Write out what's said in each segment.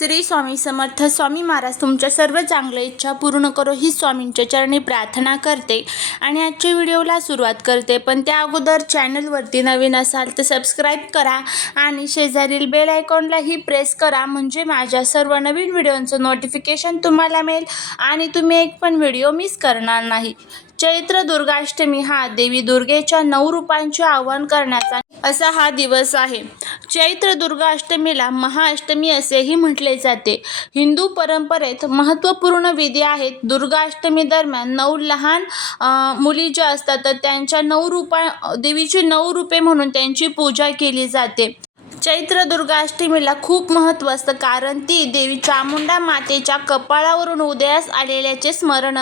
श्री स्वामी समर्थ स्वामी महाराज तुमच्या सर्व चांगल्या इच्छा पूर्ण करो ही स्वामींच्या चरणी प्रार्थना करते आणि आजच्या व्हिडिओला सुरुवात करते. पण त्या अगोदर चॅनलवरती नवीन असाल तर सबस्क्राईब करा आणि शेजारील बेल आयकॉनलाही प्रेस करा म्हणजे माझ्या सर्व नवीन व्हिडिओंचं नोटिफिकेशन तुम्हाला मिळेल आणि तुम्ही एक पण व्हिडिओ मिस करणार नाही. चैत्र दुर्गाष्टमी हा देवी दुर्गेच्या नऊ रूपांचे आवाहन करण्याचा असा हा दिवस आहे. चैत्र दुर्गाष्टमीला महाअष्टमी असेही म्हटले जाते. हिंदू परंपरेत महत्त्वपूर्ण विधी आहेत दुर्गाष्टमी दरम्यान नऊ लहान मुली ज्या असतात तर त्यांच्या नऊ रूपा देवीची नऊ रूपे म्हणून त्यांची पूजा केली जाते. चैत्र दुर्गाष्टमीला खूप महत्त्व असतं कारण ती देवी चामुंडा मातेच्या कपाळावरून उदयास आलेल्याचे स्मरण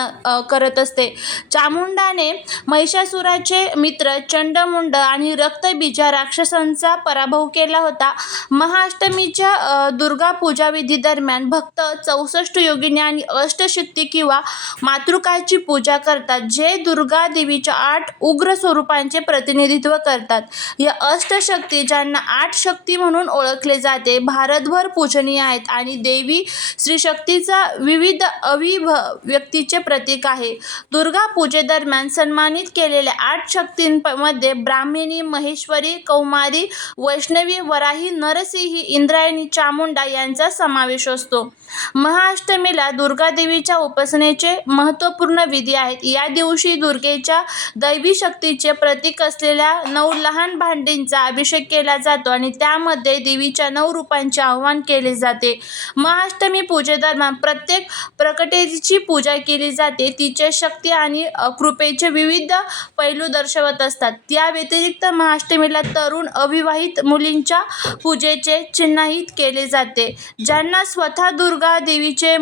करत असते. चामुंडाने महिषासुराचे मित्र चंडमुंड आणि रक्तबीजा राक्षसांचा पराभव केला होता. महाअष्टमीच्या दुर्गा पूजाविधी दरम्यान भक्त चौसष्ट योगिनी आणि अष्टशक्ती किंवा मातृकाची पूजा करतात जे दुर्गा देवीच्या आठ उग्र स्वरूपांचे प्रतिनिधित्व करतात. या अष्टशक्ती ज्यांना आठ शक्ती म्हणून ओळखले जाते. भारतभर पूजनीय आहेत आणि देवी श्री शक्तीचा विविध अविभ व्यक्तीचे प्रतीक आहे. दुर्गा पूजेदरम्यान सन्मानित केलेल्या आठ शक्तींमध्ये ब्राह्मिणी महेश्वरी कौमारी वैष्णवी वराही नरसिंही इंद्रायणी चामुंडा यांचा समावेश असतो. महाअष्टमीला दुर्गादेवीच्या उपासनेचे महत्त्वपूर्ण विधी आहेत. या दिवशी दुर्गेच्या दैवी शक्तीचे प्रतीक असलेल्या नऊ लहान भांडींचा अभिषेक केला जातो आणि त्या यामध्ये देवीच्या नऊ रूपांचे आवाहन केले जाते. महाअष्टमी पूजेदरम्यान प्रत्येक प्रकटेची पूजा केली जाते. तिचे शक्ती आणि कृपेचे विविध पैलू दर्शवत असतात. त्या व्यतिरिक्त महाअष्टमीला तरुण अविवाहित मुलींच्या पूजेचे चिन्हित केले जाते ज्यांना स्वतः दुर्गा देवीचे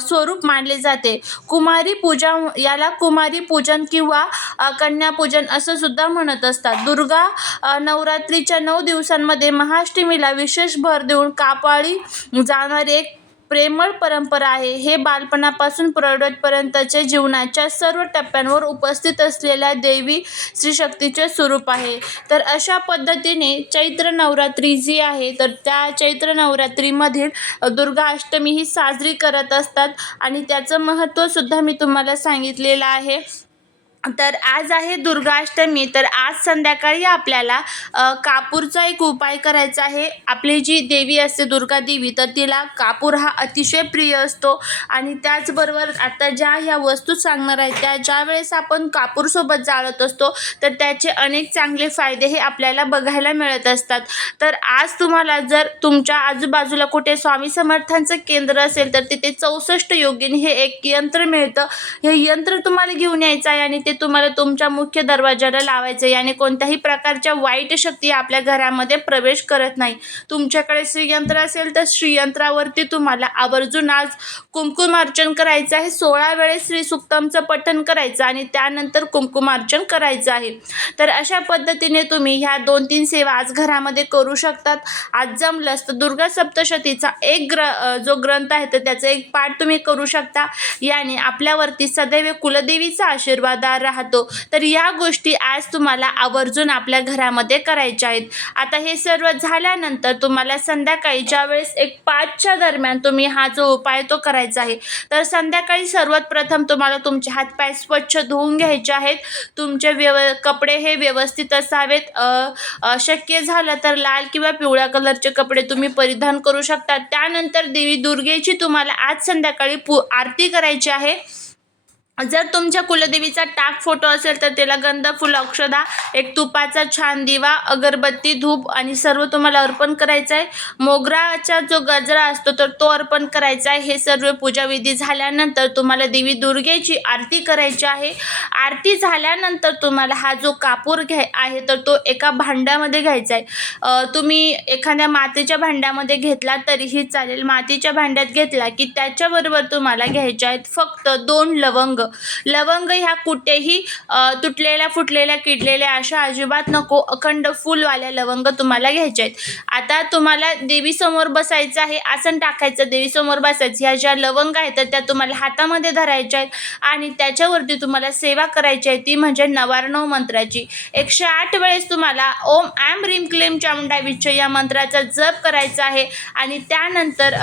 स्वरूप मानले जाते. कुमारी पूजा याला कुमारी पूजन किंवा कन्यापूजन असं सुद्धा म्हणत असतात. दुर्गा नवरात्रीच्या नऊ दिवसांमध्ये महाष्टमीला विशेष भर देऊन कापाळी जाणारी एक प्रेमळ परंपरा आहे. हे बालपणापासून प्रौढपर्यंतच्या जीवनाच्या सर्व टप्प्यांवर उपस्थित असलेल्या देवी श्री शक्तीचे स्वरूप आहे. तर अशा पद्धतीने चैत्र नवरात्री जी आहे तर त्या चैत्र नवरात्रीमधील दुर्गाष्टमी ही साजरी करत असतात. आणि त्याचं महत्त्वसुद्धा मी तुम्हाला सांगितलेलं आहे. तर आज आहे दुर्गाष्टमी. तर आज संध्याकाळी आपल्याला कापूरचा एक उपाय करायचा आहे. आपली जी देवी असते दुर्गा देवी तर तिला कापूर हा अतिशय प्रिय असतो. आणि त्याचबरोबर आता ज्या ह्या वस्तू सांगणार आहेत त्या ज्या वेळेस आपण कापूरसोबत जाळत असतो तर त्याचे अनेक चांगले फायदे हे आपल्याला बघायला मिळत असतात. तर आज तुम्हाला जर तुमच्या आजूबाजूला कुठे स्वामी समर्थांचं केंद्र असेल तर तिथे चौसष्ट योगिनी हे एक यंत्र मिळतं. हे यंत्र तुम्हाला घेऊन यायचं आहे आणि ते ते तुम्हाला तुमच्या मुख्य दरवाजाला लावायचं आहे आणि कोणत्याही प्रकारच्या वाईट शक्ती आपल्या घरामध्ये प्रवेश करत नाही. तुमच्याकडे श्रीयंत्र असेल तर श्रीयंत्रावरती तुम्हाला आवर्जून आज कुंकुमार्चन करायचं आहे. सोळा वेळेस श्री सुक्तमचं पठण करायचं आणि त्यानंतर कुंकुमार्चन करायचं आहे. तर अशा पद्धतीने तुम्ही ह्या दोन तीन सेवा आज घरामध्ये करू शकतात. आज जमलंच तर दुर्गा सप्तशतीचा एक ग्र जो ग्रंथ आहे तर त्याचा एक पाठ तुम्ही करू शकता. याने आपल्यावरती सदैव कुलदेवीचा आशीर्वाद राहतो. तर या गोष्टी आज तुम्हाला आवर्जून आपल्या घरामध्ये करायच्या आहेत. आता हे सर्व झाल्यानंतर तुम्हाला संध्याकाळी ज्यावेळेस एक पाचच्या दरम्यान तुम्ही हा जो उपाय तो करायचा आहे. तर संध्याकाळी सर्वात प्रथम तुम्हाला तुमचे हातपाय स्वच्छ धुवून घ्यायचे आहेत. तुमचे व्यव कपडे हे व्यवस्थित असावेत. शक्य झालं तर लाल किंवा पिवळ्या कलरचे कपडे तुम्ही परिधान करू शकता. त्यानंतर देवी दुर्गेची तुम्हाला आज संध्याकाळी पू आरती करायची आहे. जर तुमच्या कुलदेवीचा टाक फोटो असेल तर त्याला गंध फुल अक्षदा एक तुपाचा छान दिवा अगरबत्ती धूप आणि सर्व तुम्हाला अर्पण करायचं आहे. मोगराचा जो गजरा असतो तर तो अर्पण करायचा आहे. हे सर्व पूजाविधी झाल्यानंतर तुम्हाला देवी दुर्गेची आरती करायची आहे. आरती झाल्यानंतर तुम्हाला हा जो कापूर घ्याय आहे तर तो एका भांड्यामध्ये घ्यायचा आहे. तुम्ही एखाद्या मातीच्या भांड्यामध्ये घेतला तरीही चालेल. मातीच्या भांड्यात घेतला की त्याच्याबरोबर तुम्हाला घ्यायच्या आहेत फक्त दोन लवंग. लवंग ह्या कुठेही तुटलेल्या फुटलेल्या किडलेल्या अशा अजिबात नको. अखंड फुलवाल्या लवंग तुम्हाला घ्यायच्या आहेत. आता तुम्हाला देवीसमोर बसायचं आहे आसन टाकायचं देवीसमोर बसायचं. ह्या ज्या लवंग आहेत तर त्या तुम्हाला हातामध्ये धरायच्या आहेत आणि त्याच्यावरती तुम्हाला सेवा करायची आहे ती म्हणजे नवारणव मंत्राची. एकशे आठ वेळेस तुम्हाला ओम ॲम रीम क्लेम चामुंडा विच्छ या मंत्राचा जप करायचा आहे आणि त्यानंतर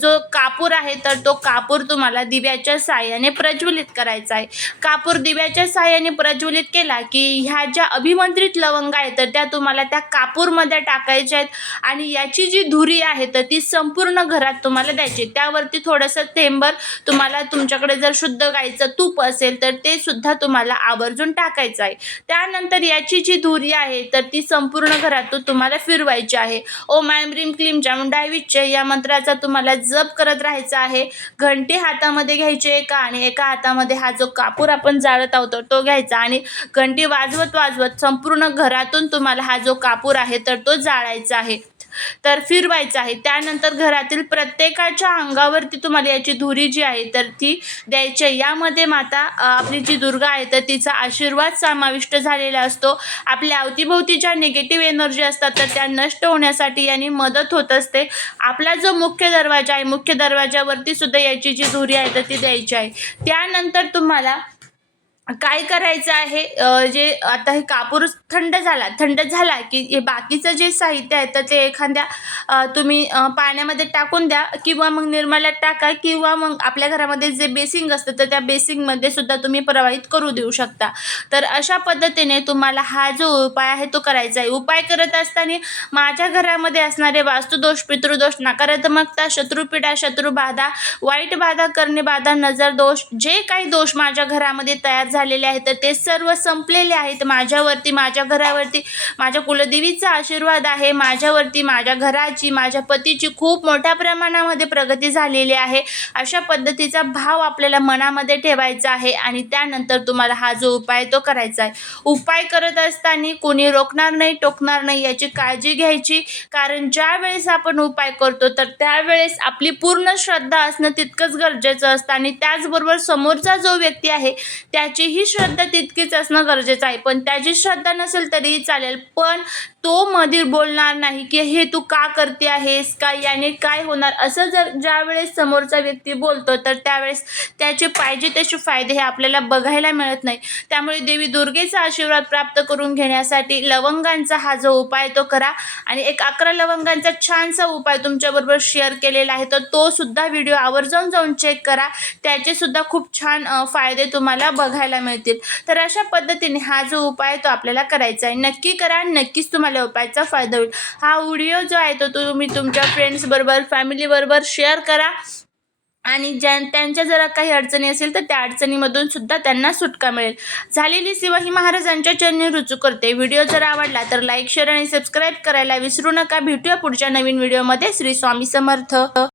जो कापूर आहे तर तो कापूर तुम्हाला दिव्याच्या साह्याने प्रज्वलित करायचा आहे. कापूर दिव्याच्या साहाय्याने प्रज्वलित केला की ह्या ज्या अभिमंत्रित लवंग आहेत तर त्या तुम्हाला त्या कापूरमध्ये टाकायच्या आहेत आणि याची जी धुरी आहे तर ती संपूर्ण घरात तुम्हाला द्यायची त्यावरती थोडंसं थेंबर तुम्हाला तुमच्याकडे जर शुद्ध गाईचं तूप असेल तर ते सुद्धा तुम्हाला आवर्जून टाकायचं आहे. त्यानंतर याची जी धुरी आहे तर ती संपूर्ण घरातून तुम्हाला फिरवायची आहे. ओ आयम क्लिम क्लीम चामुंडाविच्च या मंत्राचा तुम्हाला जप करत राहायचा आहे. घंटी हातामध्ये घ्यायची एका आणि एका हातामध्ये हा जो कापूर आपण जाळत आहोत तो घ्यायचा आणि घंटी वाजवत वाजवत संपूर्ण घरातून तुम्हाला हा जो कापूर आहे तर तो जाळायचा आहे. तर फिरवायचं आहे. त्यानंतर घरातील प्रत्येकाच्या अंगावरती तुम्हाला याची धुरी जी आहे तर ती द्यायची आहे. यामध्ये माता आपली जी दुर्गा आहे तर तिचा आशीर्वाद समाविष्ट झालेला असतो. आपल्या अवतीभोवती ज्या निगेटिव्ह एनर्जी असतात तर त्या नष्ट होण्यासाठी याने मदत होत असते. आपला जो मुख्य दरवाजा आहे मुख्य दरवाजावरती सुद्धा याची जी धुरी आहे तर ती द्यायची आहे. त्यानंतर तुम्हाला काय करायचं आहे? जे आता हे कापूर थंड झाला थंड झाला की हे बाकीचं जे साहित्य आहे तर ते एखाद्या तुम्ही पाण्यामध्ये टाकून द्या किंवा मग निर्मल्यात टाका किंवा मग आपल्या घरामध्ये जे बेसिंग असतं तर त्या बेसिंगमध्ये सुद्धा तुम्ही प्रवाहित करू देऊ शकता. तर अशा पद्धतीने तुम्हाला हा जो उपाय आहे तो करायचा आहे. उपाय करत असताना माझ्या घरामध्ये असणारे वास्तुदोष पितृदोष नकारात्मकता शत्रुपीडा शत्रुबाधा वाईट बाधा करणे बाधा नजर दोष जे काही दोष माझ्या घरामध्ये तयार झालेले आहेत तर ते सर्व संपलेले आहेत माझ्यावरती माझ्या घरावरती. माझ्या कुलदेवीचा आशीर्वाद आहे माझ्यावरती माझ्या घराची माझ्या पतीची खूप मोठ्या प्रमाणामध्ये प्रगती झालेली आहे. अशा पद्धतीचा भाव आपल्याला मनामध्ये ठेवायचा आहे आणि त्यानंतर तुम्हाला हा जो उपाय तो करायचा आहे. उपाय करत असताना कोणी रोखणार नाही टोकणार नाही याची काळजी घ्यायची. कारण ज्या वेळेस आपण उपाय करतो तर त्यावेळेस आपली पूर्ण श्रद्धा असणं तितकंच गरजेचं असतं आणि त्याचबरोबर समोरचा जो व्यक्ती आहे त्याची त्याचीही श्रद्धा तितकीच असणं गरजेचं आहे. पण त्याची श्रद्धा नसेल तरीही चालेल. पण तो मध्ये बोलणार नाही की हे तू का करते आहेस का याने काय होणार? असं जर ज्या वेळेस समोरचा व्यक्ती बोलतो तर त्यावेळेस त्याचे पाहिजे तसे फायदे हे आपल्याला बघायला मिळत नाही. त्यामुळे देवी दुर्गेचा आशीर्वाद प्राप्त करून घेण्यासाठी लवंगांचा हा जो उपाय तो करा. आणि एक अकरा लवंगांचा छानसा उपाय तुमच्याबरोबर शेअर केलेला आहे तर तो सुद्धा व्हिडिओ आवर्जून जाऊन चेक करा. त्याचे सुद्धा खूप छान फायदे तुम्हाला बघायला मिळतील. तर अशा पद्धतीने हा जो उपाय तो आपल्याला करायचा आहे. नक्की करा नक्कीच तुम्हाला उपायाचा फायदा होईल. हा व्हिडिओ जो आहे तो तुम्ही तुमच्या फ्रेंड्सबरोबर फॅमिलीबरोबर शेअर करा. आणि ज्या त्यांच्या जरा काही अडचणी असेल तर त्या अडचणीमधून सुद्धा त्यांना सुटका मिळेल. झालेली सेवा ही महाराजांच्या चरणी रुजू करते. व्हिडिओ जर आवडला तर लाईक शेअर आणि सबस्क्राईब करायला विसरू नका. भेटूया पुढच्या नवीन व्हिडिओमध्ये श्री स्वामी समर्थ.